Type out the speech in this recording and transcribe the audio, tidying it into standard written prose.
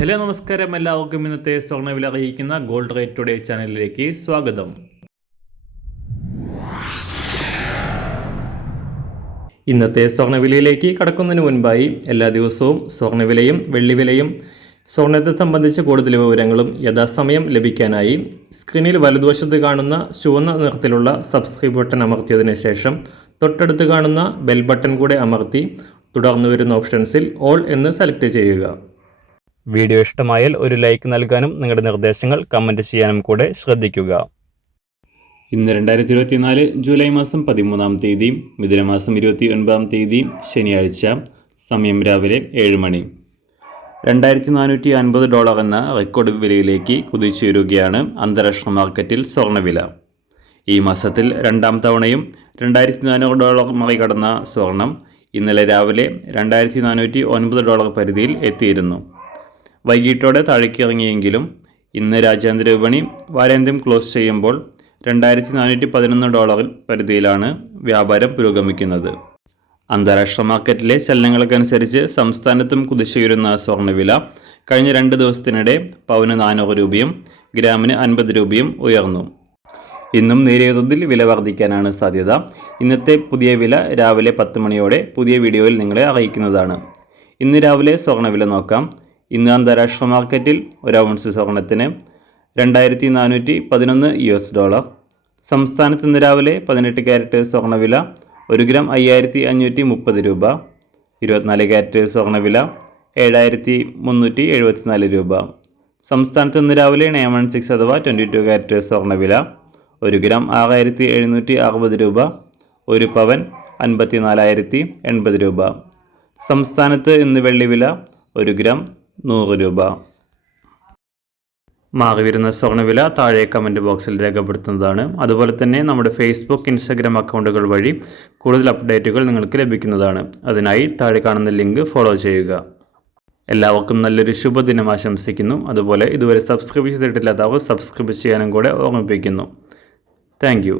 Hello നമസ്കാരം, എല്ലാവർക്കും ഇന്നത്തെ സ്വർണ്ണവില അറിയിക്കുന്ന ഗോൾഡ് റേറ്റ് ടുഡേ ചാനലിലേക്ക് സ്വാഗതം. ഇന്നത്തെ സ്വർണ്ണവിലയിലേക്ക് കടക്കുന്നതിന് മുൻപായി എല്ലാ ദിവസവും സ്വർണ്ണവിലയും വെള്ളിവിലയും സ്വർണ്ണത്തെ സംബന്ധിച്ച കൂടുതൽ വിവരങ്ങളും യഥാസമയം ലഭിക്കാനായി സ്ക്രീനിൽ വലതുവശത്ത് കാണുന്ന ചുവന്ന നിറത്തിലുള്ള സബ്സ്ക്രൈബ് ബട്ടൺ അമർത്തിയതിനു ശേഷം തൊട്ടടുത്ത് കാണുന്ന ബെൽ ബട്ടൺ കൂടെ അമർത്തി തുടർന്ന് വരുന്ന ഓപ്ഷൻസിൽ ഓൾ എന്ന് സെലക്ട് ചെയ്യുക. വീഡിയോ ഇഷ്ടമായാൽ ഒരു ലൈക്ക് നൽകാനും നിങ്ങളുടെ നിർദ്ദേശങ്ങൾ കമൻറ്റ് ചെയ്യാനും കൂടെ ശ്രദ്ധിക്കുക. ഇന്ന് 2024 ജൂലൈ മാസം 13 തീയതി, മിഥുനമാസം 29 തീയതി, ശനിയാഴ്ച. സമയം രാവിലെ 7 മണി. $2450 എന്ന റെക്കോർഡ് വിലയിലേക്ക് കുതിച്ചുയരുകയാണ് അന്താരാഷ്ട്ര മാർക്കറ്റിൽ സ്വർണ്ണവില. ഈ മാസത്തിൽ രണ്ടാം തവണയും $2400 മറികടന്ന സ്വർണം ഇന്നലെ രാവിലെ $2409 പരിധിയിൽ എത്തിയിരുന്നു. വൈകിട്ടോടെ താഴേക്കിറങ്ങിയെങ്കിലും ഇന്ന് രാജ്യാന്തര വിപണി വാരാന്ത്യം ക്ലോസ് ചെയ്യുമ്പോൾ $2411 പരിധിയിലാണ് വ്യാപാരം പുരോഗമിക്കുന്നത്. അന്താരാഷ്ട്ര മാർക്കറ്റിലെ ചലനങ്ങൾക്കനുസരിച്ച് സംസ്ഥാനത്തും കുതിച്ചുയരുന്ന സ്വർണ്ണവില കഴിഞ്ഞ 2 ദിവസത്തിനിടെ പവന് 400 രൂപയും ഗ്രാമിന് 50 രൂപയും ഉയർന്നു. ഇന്നും നേരിയ തോതിൽ വില വർദ്ധിക്കാനാണ് സാധ്യത. ഇന്നത്തെ പുതിയ വില രാവിലെ 10 മണിയോടെ പുതിയ വീഡിയോയിൽ നിങ്ങളെ അറിയിക്കുന്നതാണ്. ഇന്ന് രാവിലെ സ്വർണ്ണവില നോക്കാം. ഇന്ന് അന്താരാഷ്ട്ര മാർക്കറ്റിൽ ഒരു ഔൺസ് സ്വർണ്ണത്തിന് $2411. സംസ്ഥാനത്ത് ഇന്ന് രാവിലെ 18 ക്യാരറ്റ് സ്വർണ്ണവില 1 ഗ്രാം 5530 രൂപ. 24 ക്യാരറ്റ് സ്വർണ്ണവില 7374 രൂപ. സംസ്ഥാനത്ത് ഇന്ന് രാവിലെ 916 അഥവാ 22 ക്യാരറ്റ് സ്വർണ്ണവില 1 ഗ്രാം 6760 രൂപ. 1 പവൻ 54080 രൂപ. സംസ്ഥാനത്ത് ഇന്ന് വെള്ളിവില 1 ഗ്രാം 100 രൂപ. മാറി വരുന്ന സ്വർണ്ണവില താഴെ കമൻറ്റ് ബോക്സിൽ രേഖപ്പെടുത്തുന്നതാണ്. അതുപോലെ തന്നെ നമ്മുടെ ഫേസ്ബുക്ക്, ഇൻസ്റ്റാഗ്രാം അക്കൗണ്ടുകൾ വഴി കൂടുതൽ അപ്ഡേറ്റുകൾ നിങ്ങൾക്ക് ലഭിക്കുന്നതാണ്. അതിനായി താഴെ കാണുന്ന ലിങ്ക് ഫോളോ ചെയ്യുക. എല്ലാവർക്കും നല്ലൊരു ശുഭദിനം ആശംസിക്കുന്നു. അതുപോലെ ഇതുവരെ സബ്സ്ക്രൈബ് ചെയ്തിട്ടില്ലാത്തവർ സബ്സ്ക്രൈബ് ചെയ്യാനും കൂടെ ഓർമ്മിപ്പിക്കുന്നു. താങ്ക്